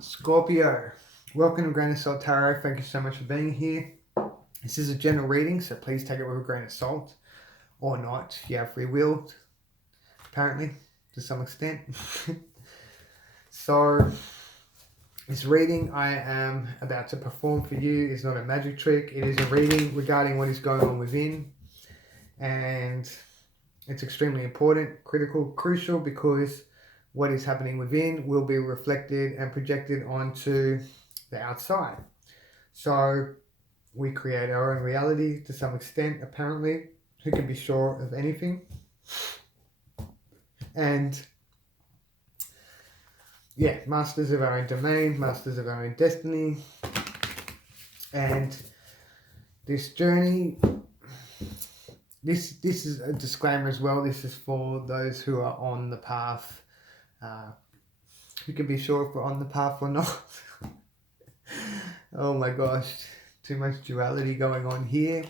Scorpio, welcome to Grain of Salt Tarot. Thank you so much for being here. This is a general reading, so please take it with a grain of salt, or not. You have free will, apparently, to some extent. So, this reading I am about to perform for you is not a magic trick. It is a reading regarding what is going on within, and it's extremely important, critical, crucial, because what is happening within will be reflected and projected onto the outside. So we create our own reality to some extent, apparently. Who can be sure of anything? And yeah, masters of our own domain, masters of our own destiny. And this journey, this is a disclaimer as well. This is for those who are on the path. Who can be sure if we're on the path or not? Oh my gosh, too much duality going on here.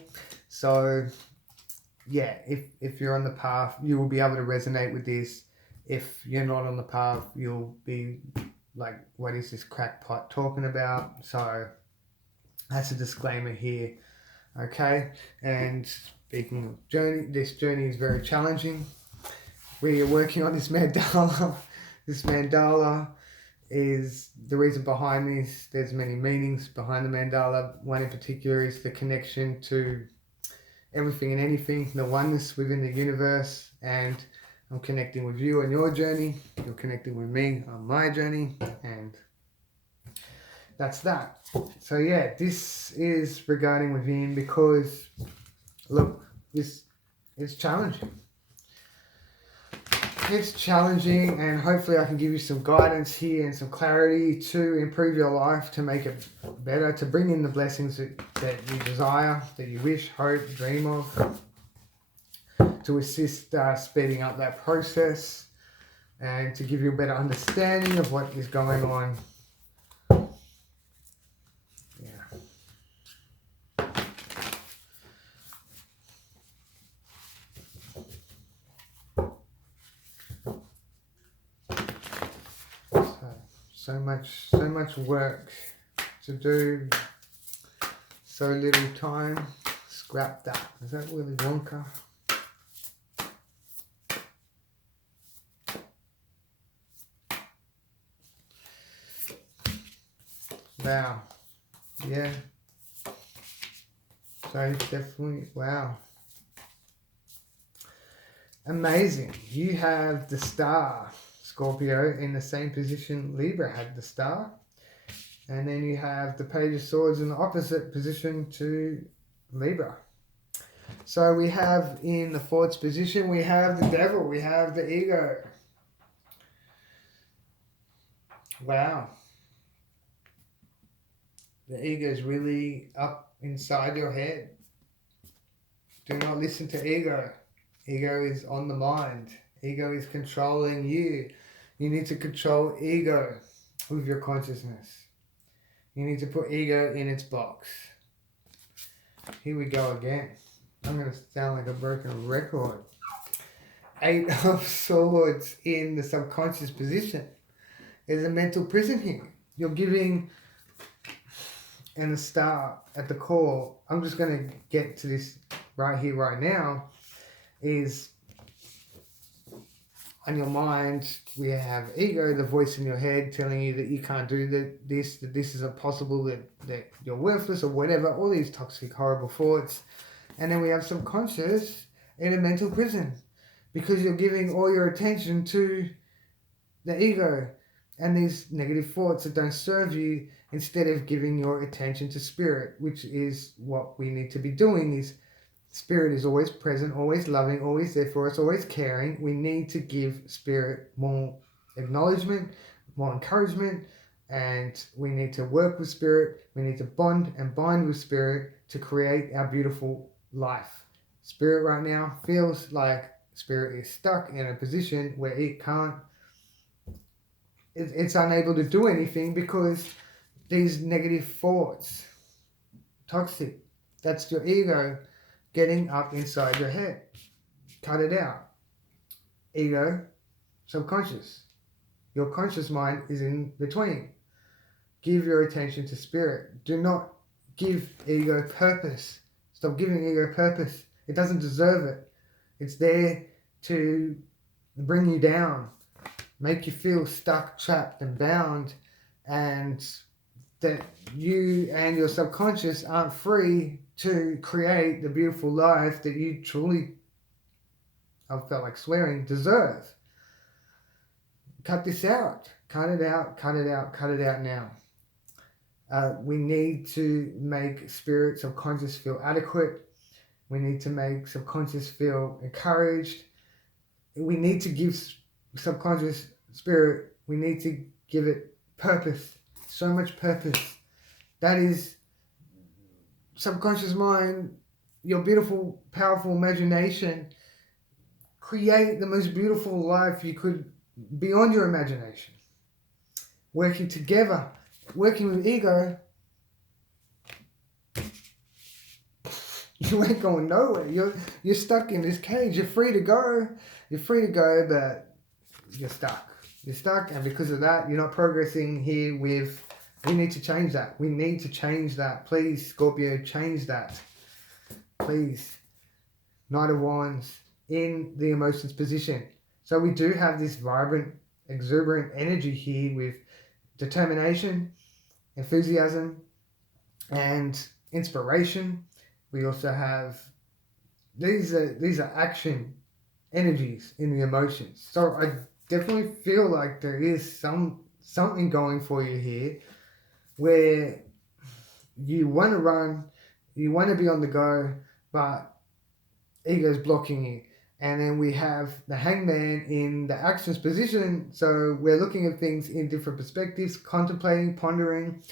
So yeah, if you're on the path, you will be able to resonate with this. If you're not on the path, you'll be like, what is this crackpot talking about? So that's a disclaimer here. Okay, and speaking of journey, this journey is very challenging. We are working on this mandala. This mandala is the reason behind this. There's many meanings behind the mandala. One in particular is the connection to everything and anything, the oneness within the universe, and I'm connecting with you on your journey. You're connecting with me on my journey, and that's that. So yeah, this is regarding within because, look, this is challenging. It's challenging, and hopefully I can give you some guidance here and some clarity to improve your life, to make it better, to bring in the blessings that you desire, that you wish, hope, dream of, to assist speeding up that process, and to give you a better understanding of what is going on. So much work to do, so little time. Scrap that. Is that Willy Wonka? Wow. Yeah. So definitely, wow. Amazing. You have the star, Scorpio, in the same position Libra had the star. And then you have the Page of Swords in the opposite position to Libra. So we have in the fourth position, we have the devil, we have the ego. Wow. The ego is really up inside your head. Do not listen to ego. Ego is on the mind. Ego is controlling you. You need to control ego with your consciousness. You need to put ego in its box. Here we go again. I'm going to sound like a broken record. 8 of Swords in the subconscious position. There's a mental prison here. You're giving, and the star at the core, I'm just going to get to this right here, right now, is on your mind, we have ego, the voice in your head telling you that you can't do that this isn't possible, that you're worthless or whatever, all these toxic, horrible thoughts. And then we have subconscious in a mental prison because you're giving all your attention to the ego and these negative thoughts that don't serve you, instead of giving your attention to spirit, which is what we need to be doing. Is spirit is always present, always loving, always there for us, always caring. We need to give spirit more acknowledgement, more encouragement, and we need to work with spirit. We need to bond and bind with spirit to create our beautiful life. Spirit right now feels like spirit is stuck in a position where it can't, it's unable to do anything because these negative thoughts, toxic, that's your ego getting up inside your head. Cut it out. Ego, subconscious. Your conscious mind is in between. Give your attention to spirit. Do not give ego purpose. Stop giving ego purpose. It doesn't deserve it. It's there to bring you down, make you feel stuck, trapped, and bound, and that you and your subconscious aren't free to create the beautiful life that you truly, I felt like swearing, deserve. Cut this out. Cut it out, cut it out, cut it out now. We need to make spirit, subconscious feel adequate. We need to make subconscious feel encouraged. We need to give subconscious spirit, we need to give it purpose. So much purpose. That is subconscious mind, your beautiful, powerful imagination. Create the most beautiful life you could beyond your imagination. Working together, working with ego, you ain't going nowhere. You're stuck in this cage. You're free to go. You're free to go, but you're stuck. You're stuck, and because of that, you're not progressing here with... We need to change that. We need to change that. Please, Scorpio, change that. Please. Knight of Wands in the emotions position. So we do have this vibrant, exuberant energy here with determination, enthusiasm, and inspiration. We also have... These are action energies in the emotions. So I definitely feel like there is something going for you here where you want to run, you want to be on the go, but ego's blocking you. And then we have the Hangman in the actions position. So we're looking at things in different perspectives, contemplating, pondering.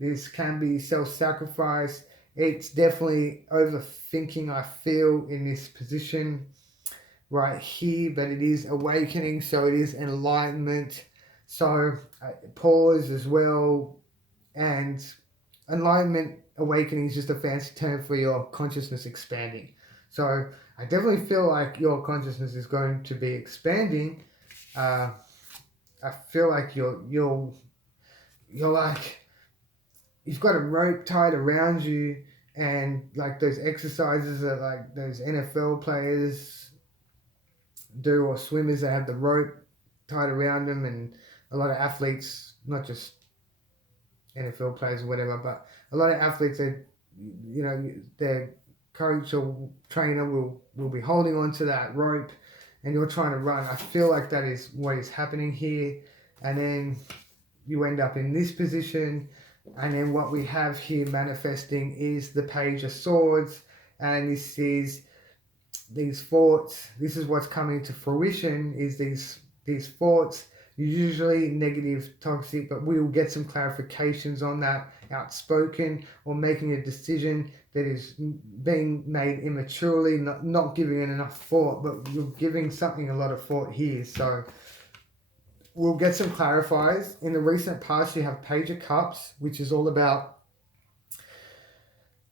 This can be self-sacrifice. It's definitely overthinking, I feel, in this position right here, but it is awakening, so it is enlightenment. So pause as well, and enlightenment, awakening is just a fancy term for your consciousness expanding. So I definitely feel like your consciousness is going to be expanding. I feel like you're like, you've got a rope tied around you, and like those exercises that like those NFL players do, or swimmers that have the rope tied around them, and a lot of athletes, not just NFL players or whatever, but a lot of athletes, that, you know, their coach or trainer will be holding on to that rope, and you're trying to run. I feel like that is what is happening here, and then you end up in this position, and then what we have here manifesting is the Page of Swords, and this is these thoughts. This is what's coming to fruition, is these thoughts, usually negative, toxic, but we will get some clarifications on that, outspoken, or making a decision that is being made immaturely, not giving it enough thought, but you're giving something a lot of thought here. So we'll get some clarifiers. In the recent past, you have Page of Cups, which is all about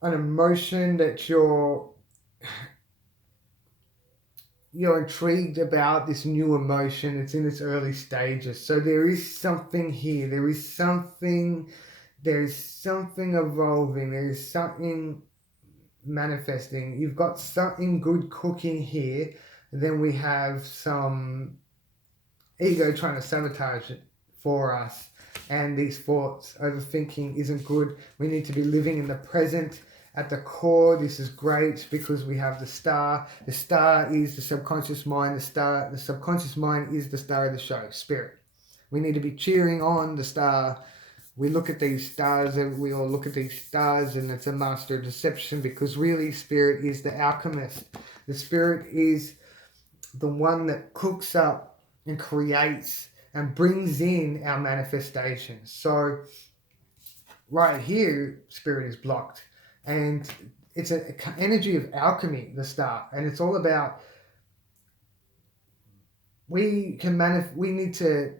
an emotion that you're intrigued about, this new emotion. It's in its early stages. So there is something here. There is something evolving. There is something manifesting. You've got something good cooking here. Then we have some ego trying to sabotage it for us. And these thoughts, overthinking isn't good. We need to be living in the present. At the core, this is great because we have the star. The star is the subconscious mind. The subconscious mind is the star of the show, spirit. We need to be cheering on the star. We look at these stars, and we all look at these stars, and it's a master of deception, because really spirit is the alchemist. The spirit is the one that cooks up and creates and brings in our manifestations. So right here, spirit is blocked. And it's an energy of alchemy, the star. And it's all about, we need to,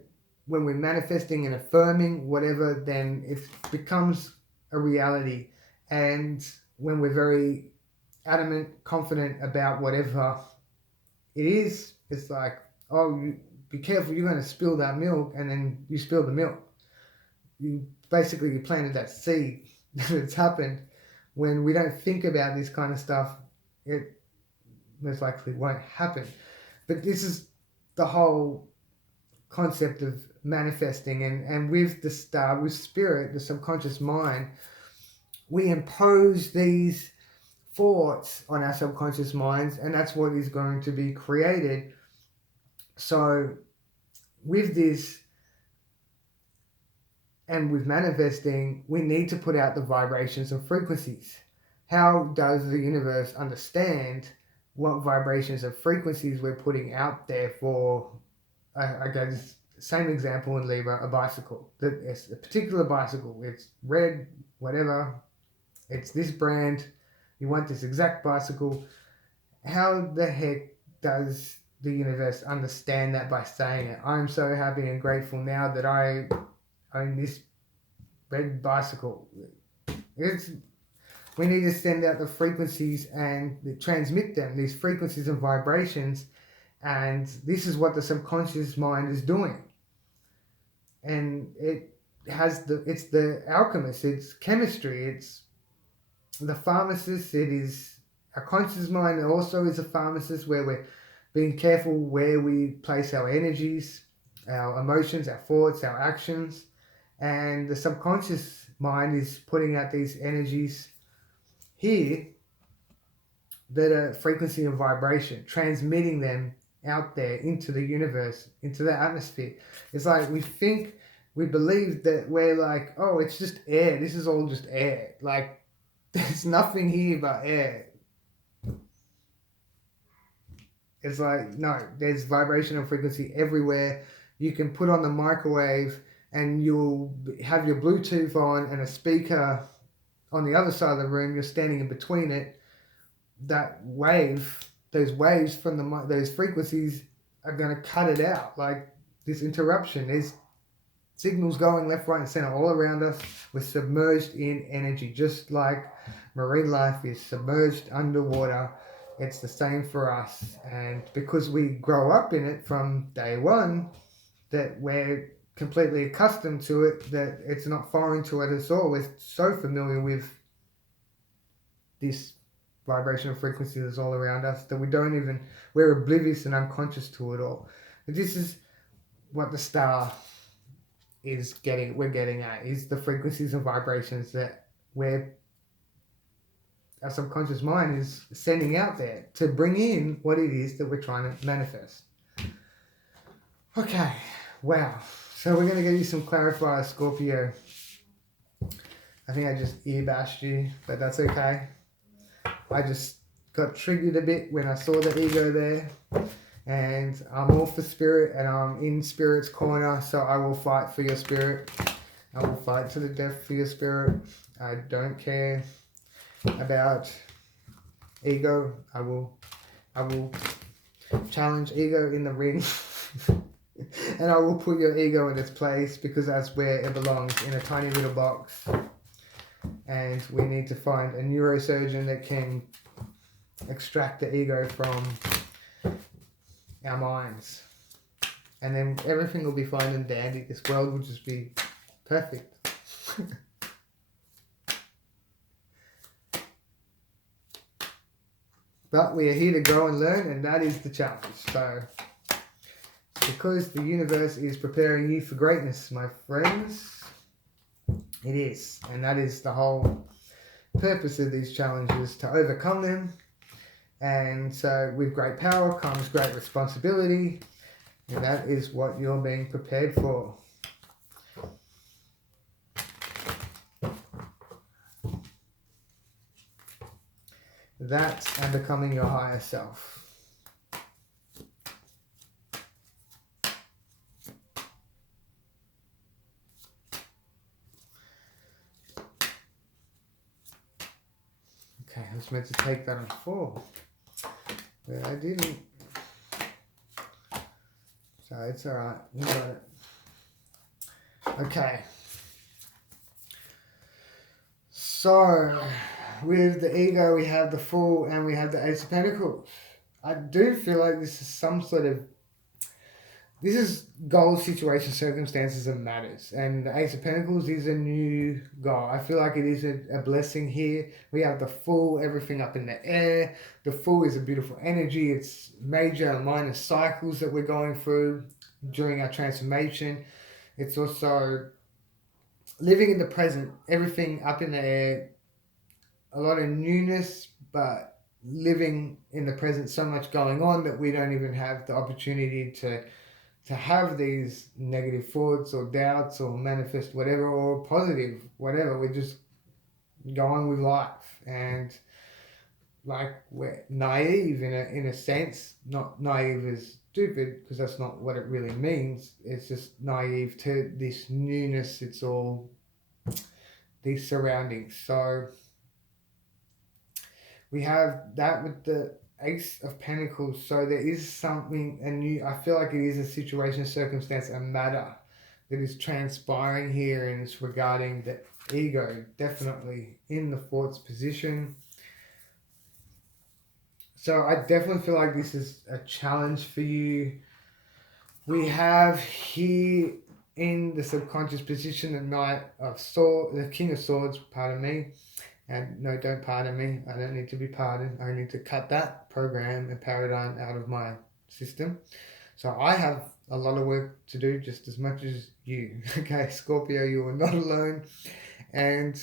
when we're manifesting and affirming whatever, then it becomes a reality. And when we're very adamant, confident about whatever it is, it's like, oh, be careful, you're going to spill that milk, and then you spill the milk. you planted that seed that it's happened. When we don't think about this kind of stuff, it most likely won't happen. But this is the whole concept of manifesting, and with the star, with spirit, the subconscious mind, we impose these thoughts on our subconscious minds, and that's what is going to be created. So with this and with manifesting, we need to put out the vibrations and frequencies. How does the universe understand what vibrations and frequencies we're putting out there for? I guess same example in Libra, a bicycle. It's a particular bicycle. It's red, whatever. It's this brand. You want this exact bicycle. How the heck does the universe understand that by saying it? I'm so happy and grateful now that I own this red bicycle. We need to send out the frequencies and transmit them, these frequencies and vibrations, and this is what the subconscious mind is doing. And it's the alchemist, it's chemistry, it's the pharmacist, it is our conscious mind also is a pharmacist, where we're being careful where we place our energies, our emotions, our thoughts, our actions. And the subconscious mind is putting out these energies here that are frequency and vibration, transmitting them out there into the universe, into the atmosphere. It's like we believe that we're like, oh, it's just air. This is all just air. Like, there's nothing here but air. It's like, no, there's vibration and frequency everywhere. You can put on the microwave and you'll have your Bluetooth on and a speaker on the other side of the room. You're standing in between it. That wave, those waves from those frequencies are going to cut it out. Like this interruption. There's signals going left, right, and center all around us. We're submerged in energy, just like marine life is submerged underwater. It's the same for us. And because we grow up in it from day one, that we're completely accustomed to it, that it's not foreign to us at all. We're so familiar with this vibrational frequency that's all around us that we're oblivious and unconscious to it all. But this is what the star we're getting at, is the frequencies and vibrations that our subconscious mind is sending out there to bring in what it is that we're trying to manifest. Okay, wow. So we're going to give you some clarifiers, Scorpio. I think I just ear bashed you, but that's okay. I just got triggered a bit when I saw the ego there. And I'm all for spirit, and I'm in spirit's corner, so I will fight for your spirit. I will fight to the death for your spirit. I don't care about ego. I will challenge ego in the ring. And I will put your ego in its place, because that's where it belongs, in a tiny little box. And we need to find a neurosurgeon that can extract the ego from our minds. And then everything will be fine and dandy. This world will just be perfect. But we are here to grow and learn, and that is the challenge. So, because the universe is preparing you for greatness, my friends, it is. And that is the whole purpose of these challenges, to overcome them. And so with great power comes great responsibility, and that is what you're being prepared for. That and becoming your higher self. Okay, I was meant to take that on 4. But I didn't. So it's alright. We got it. Okay. So, with the ego, we have the Fool and we have the Ace of Pentacles. I do feel like this is some sort of this is goal, situation, circumstances, and matters. And the Ace of Pentacles is a new goal. I feel like it is a blessing here. We have the Fool, everything up in the air. The Fool is a beautiful energy. It's major and minor cycles that we're going through during our transformation. It's also living in the present, everything up in the air, a lot of newness, but living in the present, so much going on that we don't even have the opportunity to have these negative thoughts or doubts or manifest whatever, or positive whatever. We're just going with life, and like we're naive in a sense, not naive as stupid, because that's not what it really means. It's just naive to this newness. It's all these surroundings. So we have that with the Ace of Pentacles. So there is something, a new, I feel like it is a situation, circumstance, a matter that is transpiring here, and it's regarding the ego, definitely in the fourth position. So I definitely feel like this is a challenge for you. We have here in the subconscious position the Knight of Swords, the King of Swords, pardon me. And no, don't pardon me. I don't need to be pardoned. I need to cut that program and paradigm out of my system. So I have a lot of work to do, just as much as you. Okay, Scorpio, you are not alone. And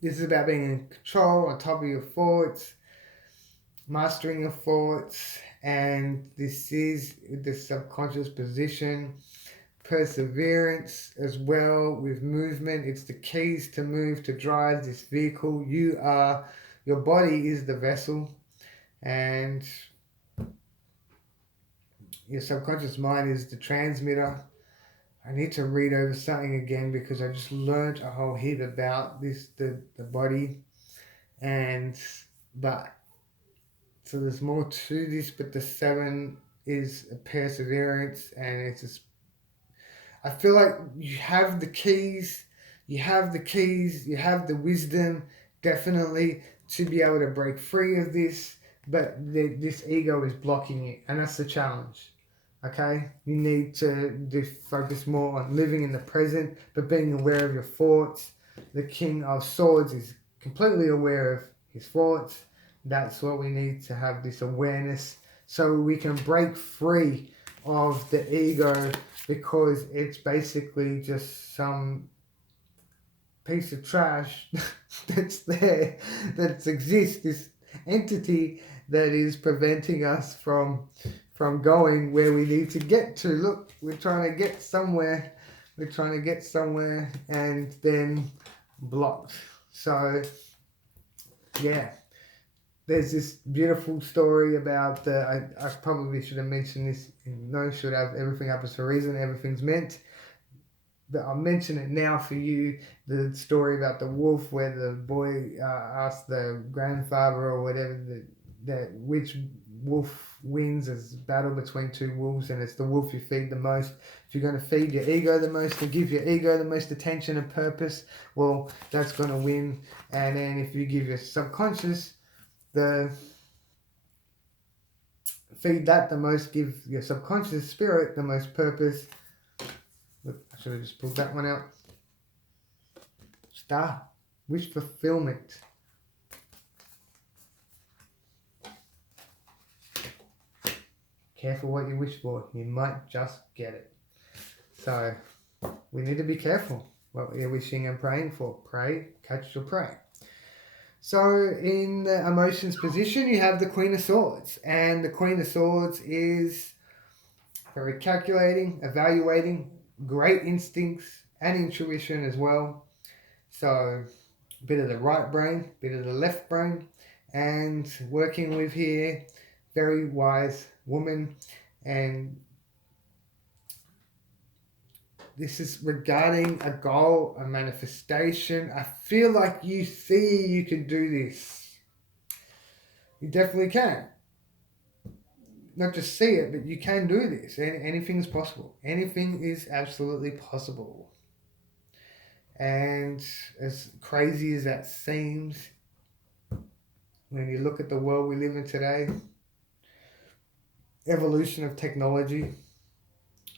this is about being in control, on top of your thoughts, mastering your thoughts. And this is the subconscious position. Perseverance as well with movement. It's the keys to move, to drive this vehicle. Your body is the vessel, and your subconscious mind is the transmitter. I need to read over something again because I just learned a whole heap about this, the body, but so there's more to this, but the 7 is a perseverance, and it's a, I feel like you have the keys, you have the wisdom, definitely, to be able to break free of this, but this ego is blocking it, and that's the challenge. Okay, you need to focus more on living in the present, but being aware of your thoughts. The King of Swords is completely aware of his thoughts. That's what we need, to have this awareness, so we can break free of the ego, because it's basically just some piece of trash that's there, that exists, this entity that is preventing us from going where we need to get to. Look, we're trying to get somewhere, and then blocked. So yeah, there's this beautiful story about I probably should have mentioned this. No, should have. Everything happens for a reason. Everything's meant. But I'll mention it now for you. The story about the wolf, where the boy asked the grandfather or whatever that which wolf wins as battle between two wolves, and it's the wolf you feed the most. If you're going to feed your ego the most and give your ego the most attention and purpose, well, that's going to win. And then if you give your subconscious feed that the most, give your subconscious spirit the most purpose. Look, I should have just pulled that one out. Star, wish fulfillment. Careful what you wish for, you might just get it. So we need to be careful what we're wishing and praying for. Pray, catch your prey. So in the emotions position, you have the Queen of Swords. And the Queen of Swords is very calculating, evaluating, great instincts and intuition as well. So a bit of the right brain, a bit of the left brain. And working with here, very wise woman. And this is regarding a goal, a manifestation. I feel like you see you can do this. You definitely can. Not just see it, but you can do this. Anything's possible. Anything is absolutely possible. And as crazy as that seems, when you look at the world we live in today, evolution of technology.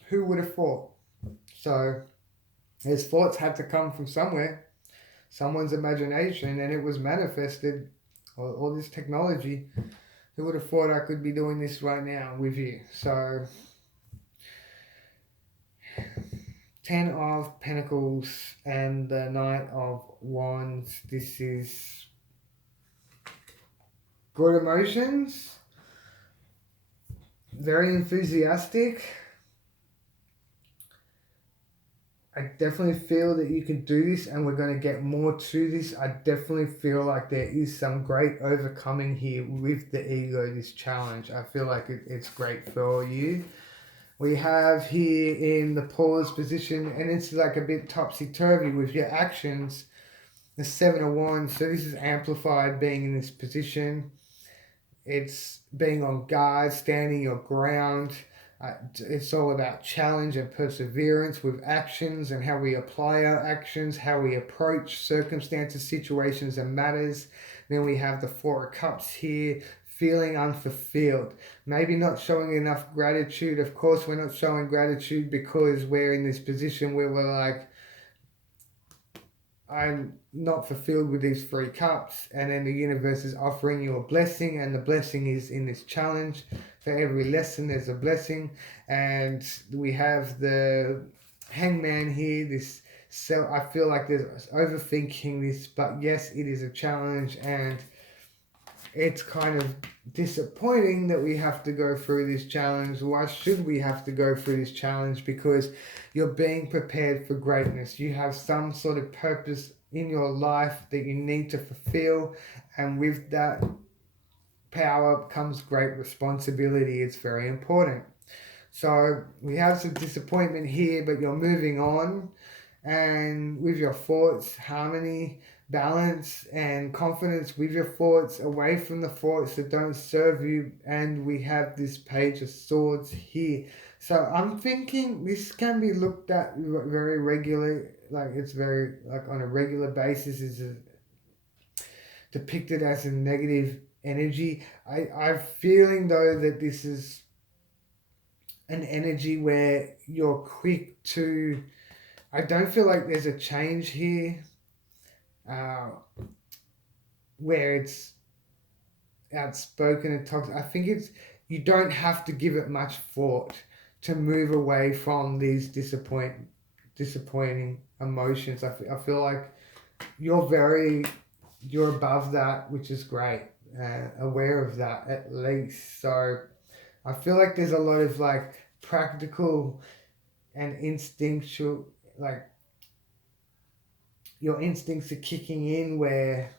Who would have thought? So his thoughts had to come from somewhere, someone's imagination, and it was manifested. All this technology. Who would have thought I could be doing this right now with you? So 10 of Pentacles and the Knight of Wands. This is good emotions, very enthusiastic. I definitely feel that you can do this, and we're going to get more to this. I definitely feel like there is some great overcoming here with the ego, this challenge. I feel like it's great for you. We have here in the pause position, and it's like a bit topsy-turvy with your actions, the 7 of Wands. So this is amplified being in this position. It's being on guard, standing your ground. It's all about challenge and perseverance with actions and how we apply our actions, how we approach circumstances, situations, and matters. Then we have the 4 of Cups here, feeling unfulfilled. Maybe not showing enough gratitude. Of course, we're not showing gratitude because we're in this position where we're like, I'm not fulfilled with these 3 cups, and then the universe is offering you a blessing, and the blessing is in this challenge. For every lesson there's a blessing, and we have the Hangman here. This, so I feel like there's overthinking this, but yes, it is a challenge, and it's kind of disappointing that we have to go through this challenge. Why should we have to go through this challenge? Because you're being prepared for greatness. You have some sort of purpose in your life that you need to fulfill, and with that power comes great responsibility. It's very important. So we have some disappointment here, but you're moving on, and with your thoughts, harmony, balance, and confidence with your thoughts, away from the thoughts that don't serve you. And we have this Page of Swords here. So I'm thinking this can be looked at very regularly, like it's very, like on a regular basis, is depicted as a negative energy. I'm feeling though that this is an energy where you're quick to, I don't feel like there's a change here where it's outspoken and toxic. I think it's, you don't have to give it much thought to move away from these disappointing emotions. I feel like you're above that, which is great, aware of that at least. So I feel like there's a lot of like practical and instinctual, like your instincts are kicking in where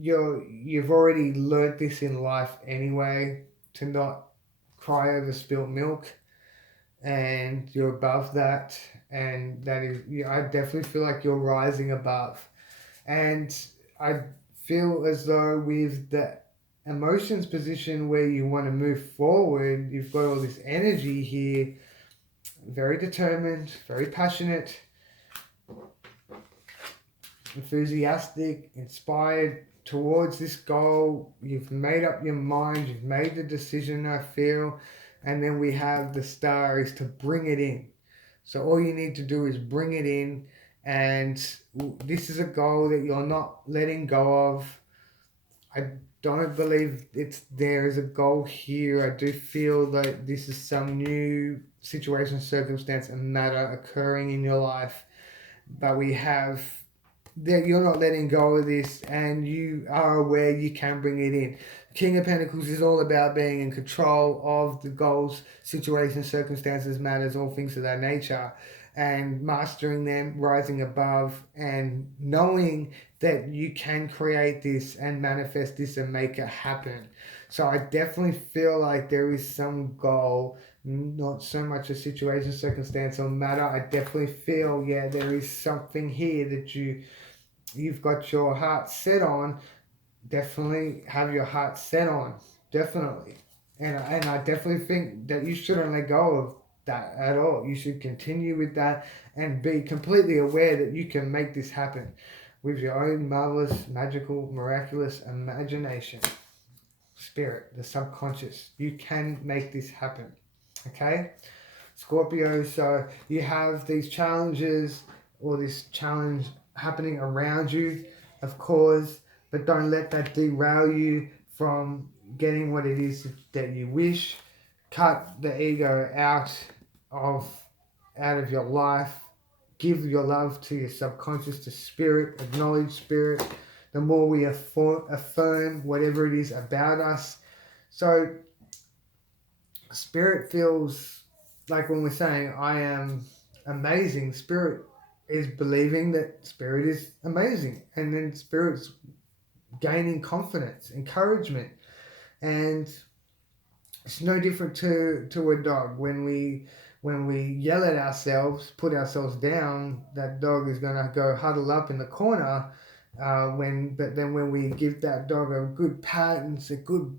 you've already learnt this in life anyway, to not cry over spilt milk, and you're above that, and that is, I definitely feel like you're rising above. And I feel as though with the emotions position where you want to move forward, you've got all this energy here, very determined, very passionate, enthusiastic, inspired towards this goal. You've made up your mind, you've made the decision, I feel. And then we have the Star is to bring it in. So all you need to do is bring it in, and this is a goal that you're not letting go of. I don't believe there is a goal here. I do feel that this is some new situation, circumstance, and matter occurring in your life. But we have that you're not letting go of this, and you are aware you can bring it in. King of Pentacles is all about being in control of the goals, situations, circumstances, matters, all things of that nature, and mastering them, rising above, and knowing that you can create this and manifest this and make it happen. So I definitely feel like there is some goal, not so much a situation, circumstance, or matter. I definitely feel, yeah, there is something here that you've got your heart set on. Definitely have your heart set on, definitely. And I definitely think that you shouldn't let go of that at all. You should continue with that and be completely aware that you can make this happen with your own marvelous, magical, miraculous imagination. spirit, the subconscious. You can make this happen. Okay? Scorpio, so you have these challenges or this challenge happening around you, of course, but don't let that derail you from getting what it is that you wish. Cut the ego out of your life. Give your love to your subconscious, to spirit, acknowledge spirit. The more we affirm whatever it is about us. So spirit feels like when we're saying I am amazing, spirit is believing that spirit is amazing, and then spirit's gaining confidence, encouragement. And it's no different to a dog. When we yell at ourselves, put ourselves down, that dog is going to go huddle up in the corner. But then when we give that dog a good pat and it's a good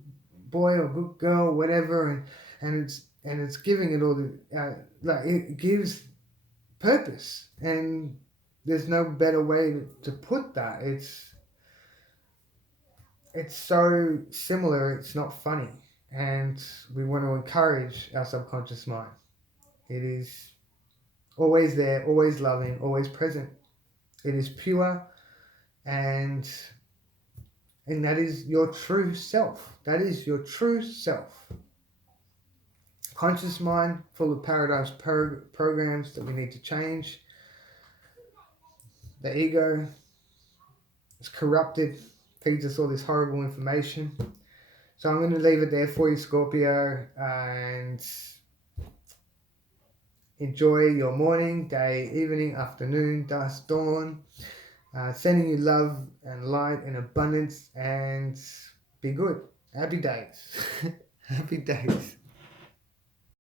boy or good girl, whatever, and it's giving it all the like it gives purpose, and there's no better way to put that. It's so similar. It's not funny, and we want to encourage our subconscious mind. It is always there, always loving, always present. It is pure, and that is your true self. That is your true self. Conscious mind full of paradigms, programs that we need to change. The ego is corrupted, feeds us all this horrible information. So I'm going to leave it there for you, Scorpio, and enjoy your morning, day, evening, afternoon, dusk, dawn. Sending you love and light and abundance, and be good. Happy days. Happy days.